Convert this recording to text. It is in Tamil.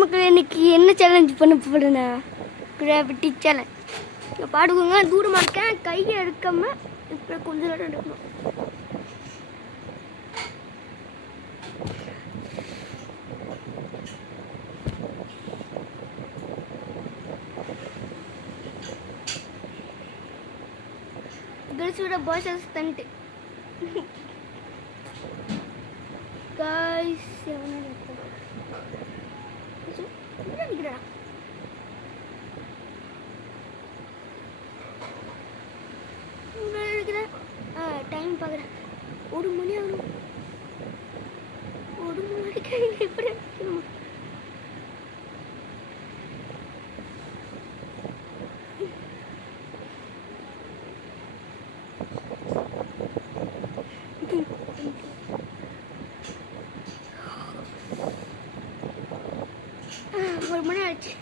மக்கள் இன்னைக்கு என்ன சேலஞ்ச் பண்ண போறேன்னா கிராவிட்டி சேலஞ்ச். பாடுவோங்க, தூரமாக இருக்கேன், கையை எடுக்காம இப்போ கொஞ்ச நேரம் எடுக்கணும். கேர்ள்ஸ் விட பாய்ஸ் ஸ்டண்ட் गाइस எவனோ நிக்கிறா டைம் பார்க்குறேன். 1 மணி ஆகும். 1 மணிக்கு எப்படி ஒரு மணி ஆச்சு.